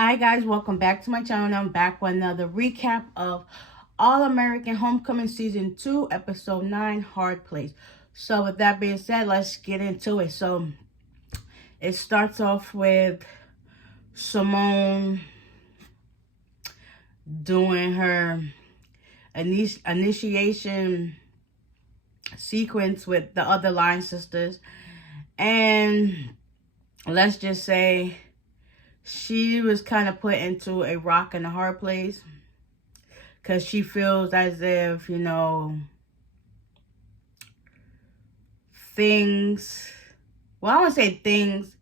Hi guys, welcome back to my channel. I'm back with another recap of All American Homecoming Season 2, Episode 9, Hard Place. So with that being said, let's get into it. So it starts off with Simone doing her initiation sequence with the other Line sisters. And let's just say she was kind of put into a rock and a hard place. Because she feels as if, things, well, I won't say things,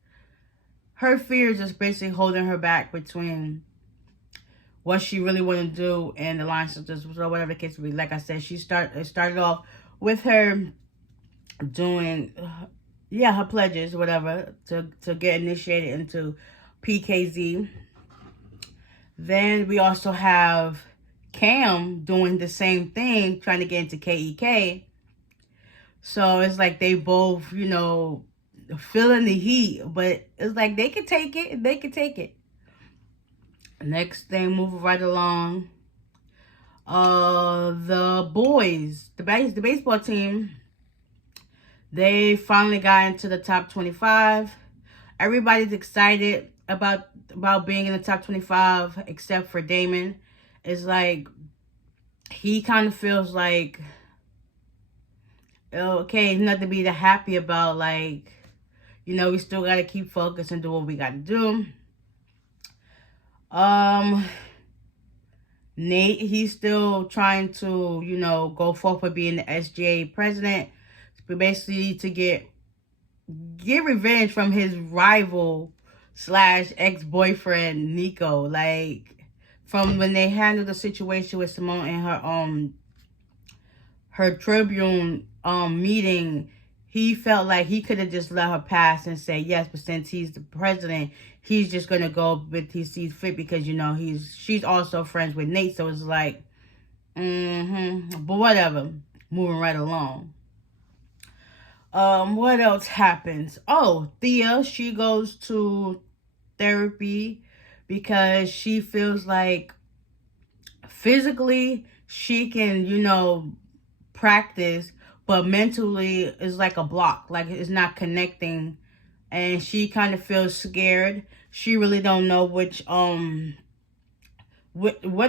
her fears is basically holding her back between what she really want to do and the Line sisters, or whatever the case would be. Like I said, it started off with her doing, her pledges, whatever, to get initiated into PKZ. Then we also have Cam doing the same thing, trying to get into KEK. So it's like they both, feeling the heat, but it's like they can take it. They can take it. Next thing, moving right along. The boys, the baseball team, they finally got into the top 25. Everybody's excited about being in the top 25, except for Damon. It's like he kind of feels like, okay, nothing to be that happy about. Like, we still got to keep focused and do what we got to do. Nate, he's still trying to, go forth for being the SGA president. But basically to get revenge from his rival / ex-boyfriend, Nico. Like, from when they handled the situation with Simone and her Tribune meeting, he felt like he could have just let her pass and say yes, but since he's the president, he's just gonna go with he sees fit because she's also friends with Nate, so it's like, but whatever. Moving right along. What else happens? Oh, Thea, she goes to therapy because she feels like physically she can, practice, but mentally is like a block, like it's not connecting, and she kind of feels scared. She really don't know what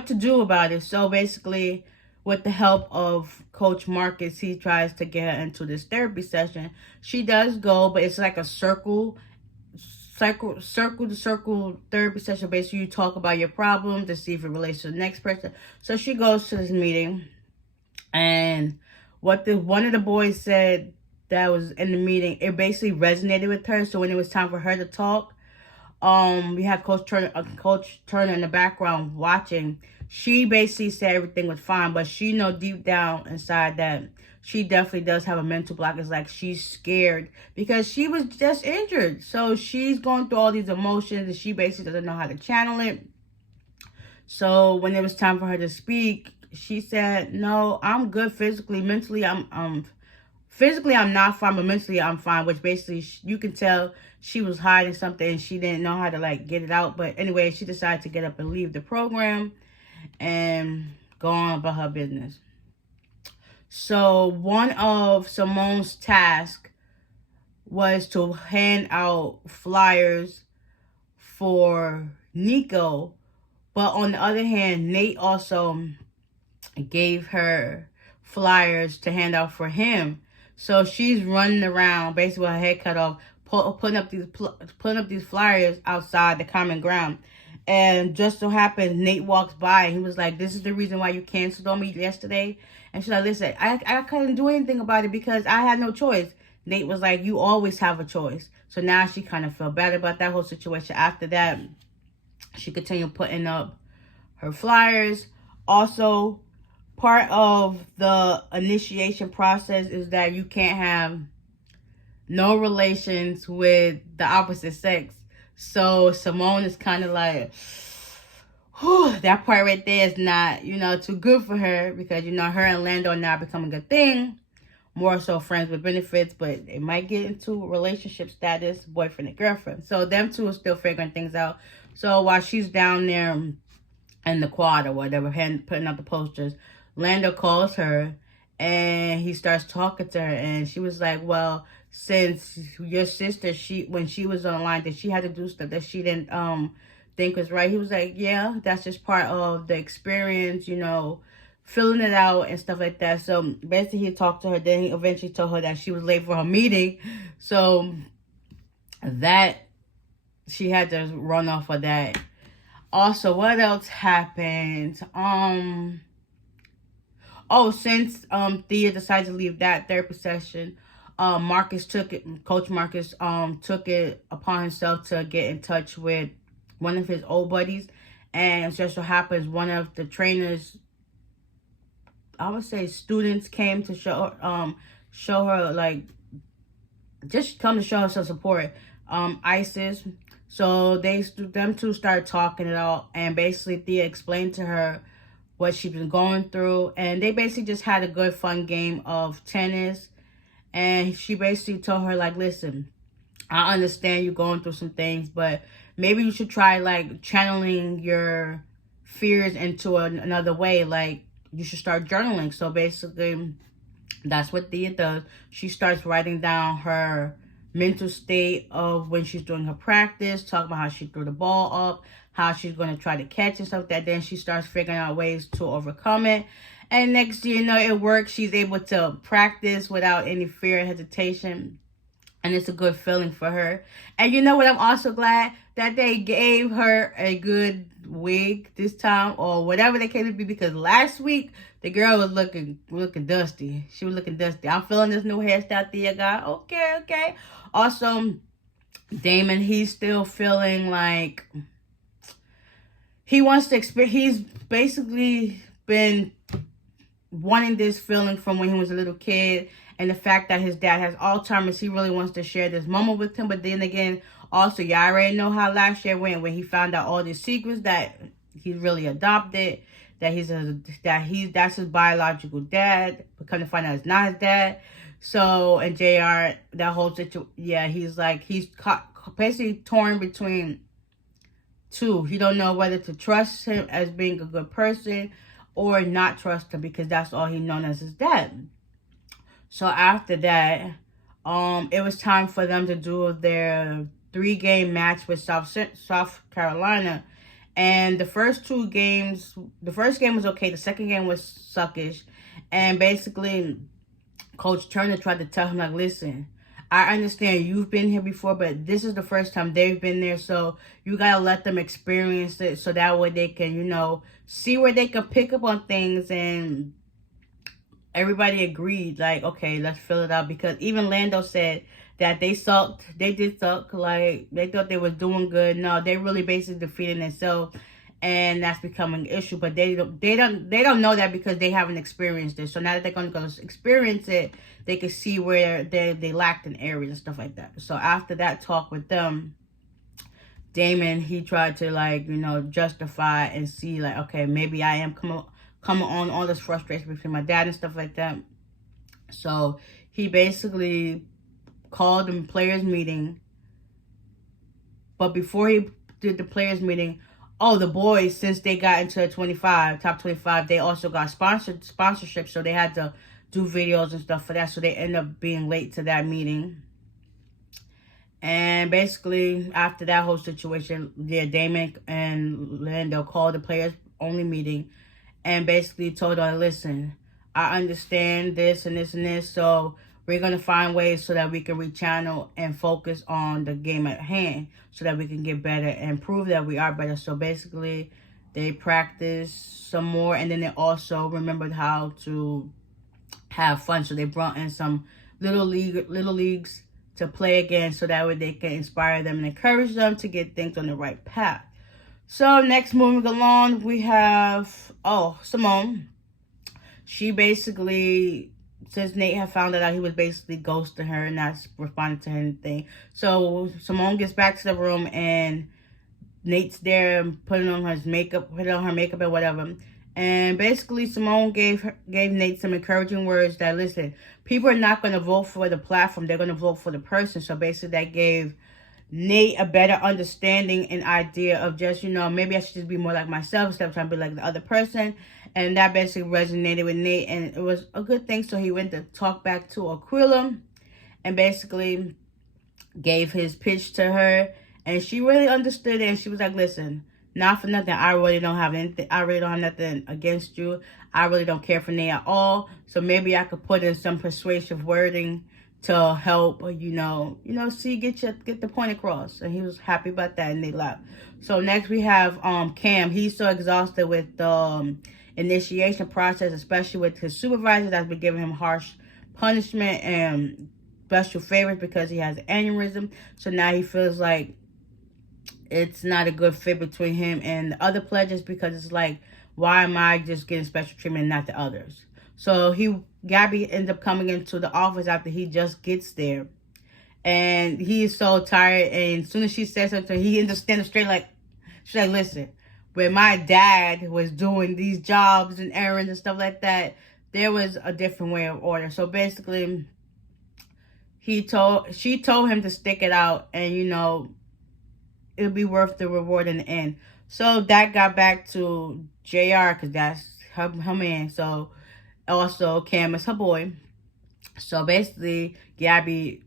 to do about it. So basically, with the help of Coach Marcus, he tries to get her into this therapy session. She does go, but it's like a circle to circle therapy session. Basically, you talk about your problem to see if it relates to the next person. So she goes to this meeting, and one of the boys said that was in the meeting, it basically resonated with her. So when it was time for her to talk, we had Coach Turner in the background watching. She basically said everything was fine, but she know deep down inside that she definitely does have a mental block. It's like she's scared because she was just injured. So she's going through all these emotions and she basically doesn't know how to channel it. So when it was time for her to speak, she said, "No, I'm good physically. Mentally, physically I'm not fine, but mentally I'm fine." Which basically you can tell she was hiding something and she didn't know how to like get it out. But anyway, she decided to get up and leave the program and go on about her business. So one of Simone's tasks was to hand out flyers for Nico. But on the other hand, Nate also gave her flyers to hand out for him. So she's running around, basically with her head cut off, putting up these flyers outside the common ground. And just so happens, Nate walks by and he was like, "This is the reason why you canceled on me yesterday." And she's like, "Listen, I couldn't do anything about it because I had no choice." Nate was like, "You always have a choice." So now she kind of felt bad about that whole situation. After that, she continued putting up her flyers. Also, part of the initiation process is that you can't have no relations with the opposite sex. So Simone is kind of like, whew, that part right there is not, too good for her because, her and Lando are now becoming a thing. more so friends with benefits, but they might get into relationship status, boyfriend and girlfriend. So them two are still figuring things out. So while she's down there in the quad or whatever, putting out the posters, Lando calls her and he starts talking to her, and she was like, well, since your sister, when she was online, that she had to do stuff that she didn't think was right. He was like, yeah, that's just part of the experience, filling it out and stuff like that. So basically he talked to her, then he eventually told her that she was late for her meeting, so that she had to run off of that. Also, what else happened? Since Thea decided to leave that therapy session, Coach Marcus took it upon himself to get in touch with one of his old buddies, and just so happens one of the trainers, I would say students, came to show her, like, just come to show her some support. Isis. So them two started talking it out, and basically Thea explained to her what she's been going through, and they basically just had a good fun game of tennis. And she basically told her, like, listen, I understand you going through some things, but maybe you should try, like, channeling your fears into another way. Like, you should start journaling. So basically that's what Thea does. She starts writing down her mental state of when she's doing her practice, talking about how she threw the ball up, how she's going to try to catch and stuff like that. Then she starts figuring out ways to overcome it. And next thing you know, it works. She's able to practice without any fear or hesitation. And it's a good feeling for her. And you know what? I'm also glad that they gave her a good wig this time, or whatever they came to be, because last week the girl was looking dusty. She was looking dusty. I'm feeling this new hairstyle Thea got. Okay. Also, Damon, he's still feeling like he wants to experience. He's basically been wanting this feeling from when he was a little kid, and the fact that his dad has Alzheimer's. He really wants to share this moment with him. But then again, also, y'all already know how last year went when he found out all these secrets, that he's really adopted, that that's his biological dad, but come to find out it's not his dad. So, and JR, that whole situation, yeah, he's basically torn between two. He don't know whether to trust him as being a good person or not trust him, because that's all he known as his dad. So after that, it was time for them to do their 3-game match with South Carolina. And the first game was okay. The second game was suckish. And basically, Coach Turner tried to tell him, like, listen, I understand you've been here before, but this is the first time they've been there. So you got to let them experience it, so that way they can, see where they can pick up on things. And everybody agreed, like, okay, let's fill it out. Because even Lando said that they sucked. They did suck. Like, they thought they was doing good. No, they really basically defeated themselves, and that's becoming an issue. But they don't know that, because they haven't experienced it. So now that they're going to go experience it, they can see where they lacked in areas and stuff like that. So after that talk with them, Damon, he tried to, justify and see, like, okay, maybe I am coming on all this frustration between my dad and stuff like that. So he basically called a players meeting. But before he did the players meeting, the boys, since they got into the top 25, they also got sponsorship. So they had to do videos and stuff for that. So they end up being late to that meeting. And basically, after that whole situation, Damon and Lando called the players only meeting, and basically told her, listen, I understand this and this and this, so we're going to find ways so that we can rechannel and focus on the game at hand, so that we can get better and prove that we are better. So basically, they practiced some more, and then they also remembered how to have fun. So they brought in some little leagues to play again, so that way they can inspire them and encourage them to get things on the right path. So next, moving along, we have, Simone. She basically, since Nate had found out he was basically ghosting her and not responding to anything. So Simone gets back to the room, and Nate's there putting on her makeup and whatever. And basically, Simone gave Nate some encouraging words that, listen, people are not going to vote for the platform. They're going to vote for the person. So basically, that gave Nate a better understanding and idea of just, maybe I should just be more like myself instead of trying to be like the other person. And that basically resonated with Nate. And it was a good thing. So he went to talk back to Aquila and basically gave his pitch to her. And she really understood it. And she was like, listen, not for nothing, I really don't have anything. I really don't have nothing against you. I really don't care for Nate at all. So maybe I could put in some persuasive wording to help, get the point across. And he was happy about that, and they left. So next we have Cam. He's so exhausted with the initiation process, especially with his supervisor that's been giving him harsh punishment and special favors because he has an aneurysm. So now he feels like it's not a good fit between him and the other pledges, because it's like, why am I just getting special treatment and not the others? So Gabby ends up coming into the office after he just gets there. And he's so tired. And as soon as she says something, he ends up standing straight like, she's like, listen, when my dad was doing these jobs and errands and stuff like that, there was a different way of order. So basically, she told him to stick it out and, it'll be worth the reward in the end. So that got back to JR, because that's her man. So also Cam is her boy. So basically, Gabby,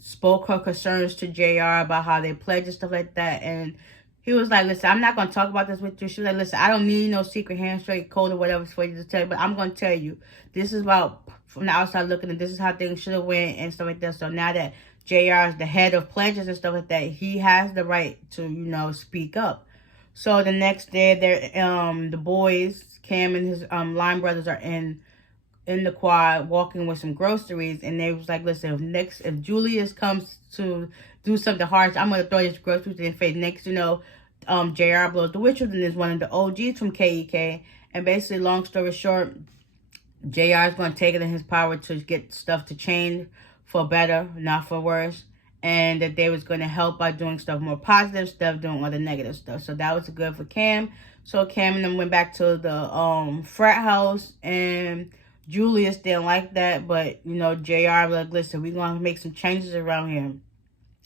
spoke her concerns to JR about how they pledge and stuff like that. And he was like, listen, I'm not going to talk about this with you. She was like, listen, I don't need no secret handshake code or whatever for you to tell you, but I'm going to tell you. This is about, from the outside looking, and this is how things should have went and stuff like that. So now that JR is the head of pledges and stuff like that, he has the right to, speak up. So the next day, the boys, Cam and his line brothers, are in the quad walking with some groceries, and they was like, listen, if Julius comes to do something harsh, I'm gonna throw his groceries in his face. Next, JR blows the whistle, and there's one of the OGs from KEK. And basically, long story short, JR is going to take it in his power to get stuff to change for better, not for worse. And that they was going to help by doing stuff more positive, stuff doing all the negative stuff. So that was good for Cam. So Cam and them went back to the frat house, and Julius didn't like that. But, JR was like, listen, we're going to make some changes around here.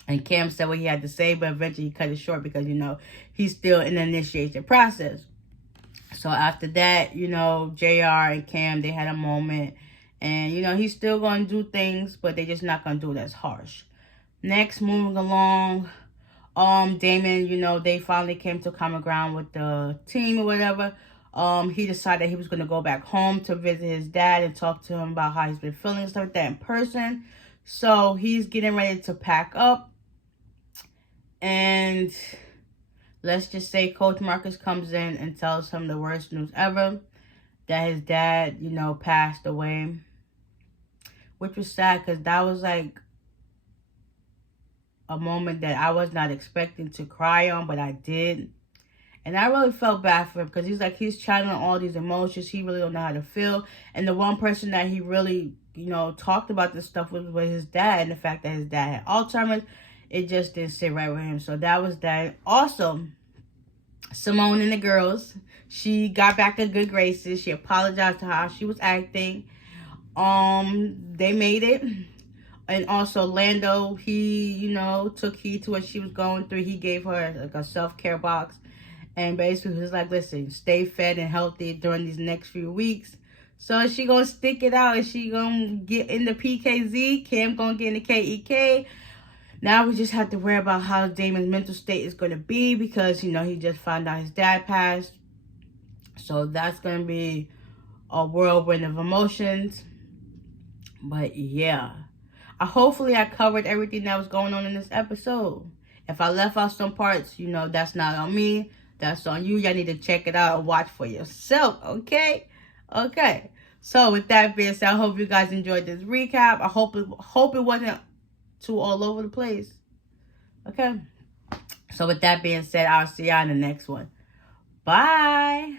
And Cam said what he had to say, but eventually he cut it short because, he's still in the initiation process. So after that, JR and Cam, they had a moment. And, he's still going to do things, but they're just not going to do it as harsh. Next, moving along, Damon, they finally came to common ground with the team or whatever. He decided he was going to go back home to visit his dad and talk to him about how he's been feeling and stuff like that in person. So he's getting ready to pack up. And let's just say Coach Marcus comes in and tells him the worst news ever, that his dad, passed away. Which was sad, because that was like a moment that I was not expecting to cry on, but I did. And I really felt bad for him, because he's channeling all these emotions. He really don't know how to feel. And the one person that he really, talked about this stuff with was his dad, and the fact that his dad had Alzheimer's. It just didn't sit right with him. So that was that. Also, Simone and the girls, she got back in good graces. She apologized to how she was acting. They made it. And also Lando, he, took heed to what she was going through. He gave her like a self-care box. And basically he was like, listen, stay fed and healthy during these next few weeks. So she gonna stick it out, and she gonna get in the PKZ. Cam gonna get in the KEK. Now we just have to worry about how Damon's mental state is going to be, because, he just found out his dad passed. So that's going to be a whirlwind of emotions. But yeah, hopefully I covered everything that was going on in this episode. If I left out some parts, that's not on me. That's on you. Y'all need to check it out and watch for yourself, okay? Okay. So with that being said, I hope you guys enjoyed this recap. I hope it wasn't too all over the place. Okay. So with that being said, I'll see y'all in the next one. Bye.